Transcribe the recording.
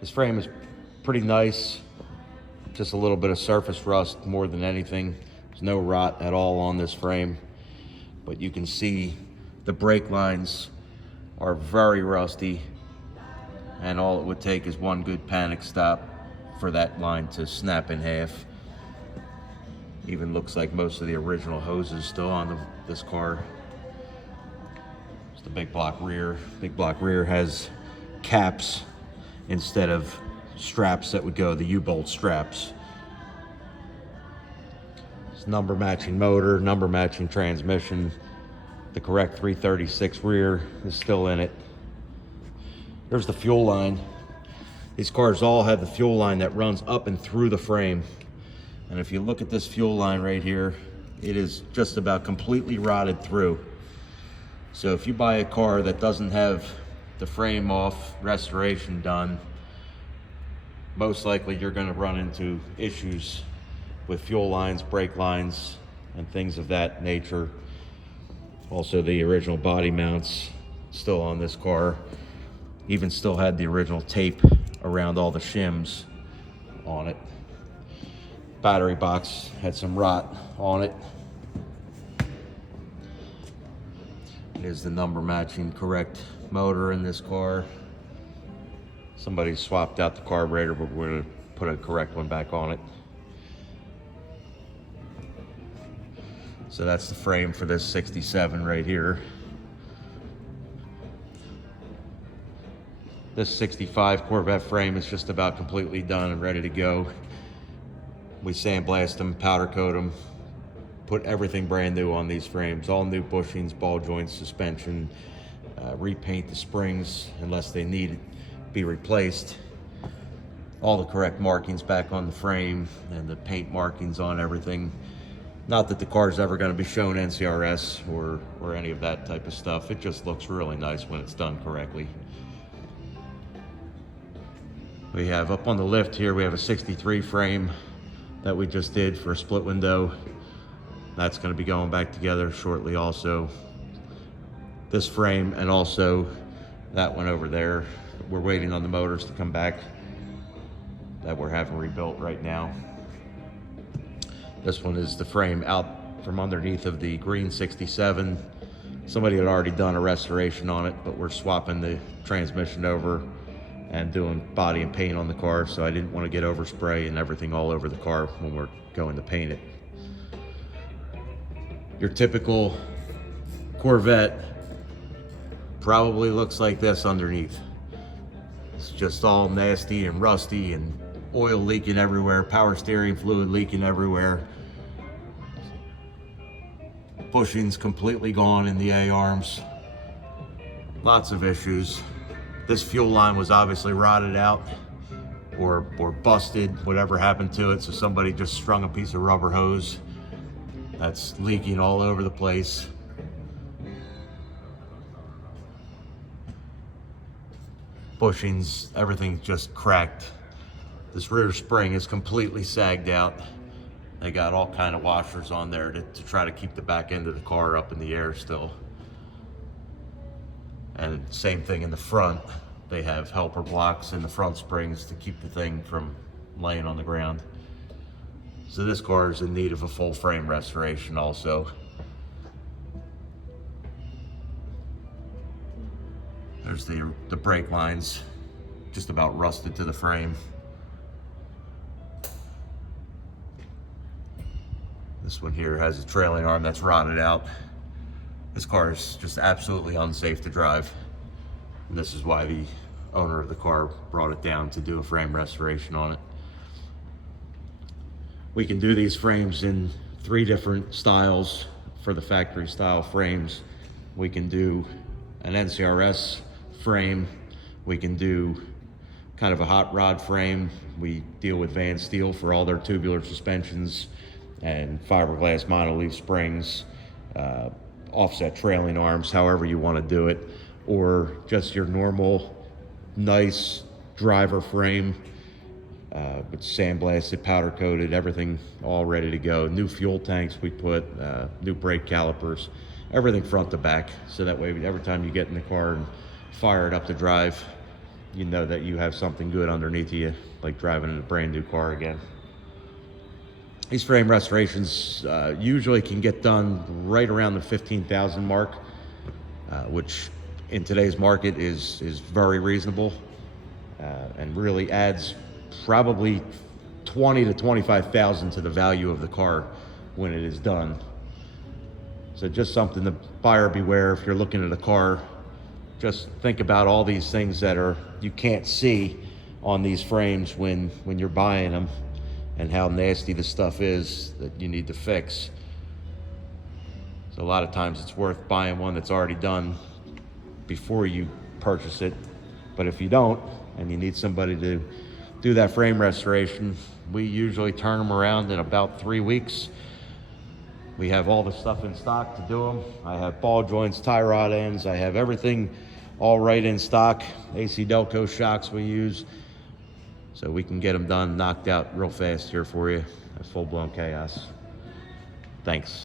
This frame is pretty nice, just a little bit of surface rust more than anything. There's no rot at all on this frame, but you can see the brake lines are very rusty, and all it would take is one good panic stop for that line to snap in half. Even looks like most of the original hoses still on this car. It's the big block rear. Big block rear has caps instead of straps that would go, the U-bolt straps. It's number matching motor, number matching transmission. The correct 336 rear is still in it. There's the fuel line. These cars all have the fuel line that runs up and through the frame. And if you look at this fuel line right here, it is just about completely rotted through. So if you buy a car that doesn't have the frame off, restoration done, most likely you're going to run into issues with fuel lines, brake lines, and things of that nature. Also, the original body mounts still on this car. Even still had the original tape around all the shims on it. Battery box had some rot on it. Here's the number matching correct motor in this car. Somebody swapped out the carburetor, but we're going to put a correct one back on it. So that's the frame for this 67 right here. This 65 Corvette frame is just about completely done and ready to go. We sandblast them, powder coat them, put everything brand new on these frames. All new bushings, ball joints, suspension, repaint the springs unless they need to be replaced. All the correct markings back on the frame and the paint markings on everything. Not that the car's ever going to be shown NCRS or any of that type of stuff. It just looks really nice when it's done correctly. We have up on the lift here, we have a 63 frame that we just did for a split window. That's going to be going back together shortly also. This frame and also that one over there. We're waiting on the motors to come back that we're having rebuilt right now. This one is the frame out from underneath of the green 67. Somebody had already done a restoration on it, but we're swapping the transmission over and doing body and paint on the car, so I didn't want to get overspray and everything all over the car when we're going to paint it. Your typical Corvette probably looks like this underneath. It's just all nasty and rusty and oil leaking everywhere, power steering fluid leaking everywhere. Bushings completely gone in the A-arms. Lots of issues. This fuel line was obviously rotted out or busted, whatever happened to it. So somebody just strung a piece of rubber hose that's leaking all over the place. Bushings, everything just cracked. This rear spring is completely sagged out. They got all kind of washers on there to try to keep the back end of the car up in the air still. And same thing in the front. They have helper blocks in the front springs to keep the thing from laying on the ground. So this car is in need of a full frame restoration also. There's the brake lines, just about rusted to the frame. This one here has a trailing arm that's rotted out. This car is just absolutely unsafe to drive. And this is why the owner of the car brought it down to do a frame restoration on it. We can do these frames in 3 different styles for the factory style frames. We can do an NCRS frame. We can do kind of a hot rod frame. We deal with Van Steel for all their tubular suspensions and fiberglass monoleaf springs, offset trailing arms, however you want to do it, or just your normal nice driver frame with sandblasted, powder coated, everything all ready to go. New fuel tanks we put, new brake calipers, everything front to back, so that way every time you get in the car and fire it up to drive, you know that you have something good underneath you, like driving a brand new car again. These frame restorations usually can get done right around the 15,000 mark, which in today's market is very reasonable, and really adds probably 20 to 25,000 to the value of the car when it is done. So just something to buyer beware. If you're looking at a car, just think about all these things that you can't see on these frames when you're buying them, and how nasty the stuff is that you need to fix. So a lot of times it's worth buying one that's already done before you purchase it. But if you don't, and you need somebody to do that frame restoration, we usually turn them around in about 3 weeks. We have all the stuff in stock to do them. I have ball joints, tie rod ends. I have everything all right in stock. AC Delco shocks we use. So we can get them done, knocked out real fast here for you. Full-blown chaos. Thanks.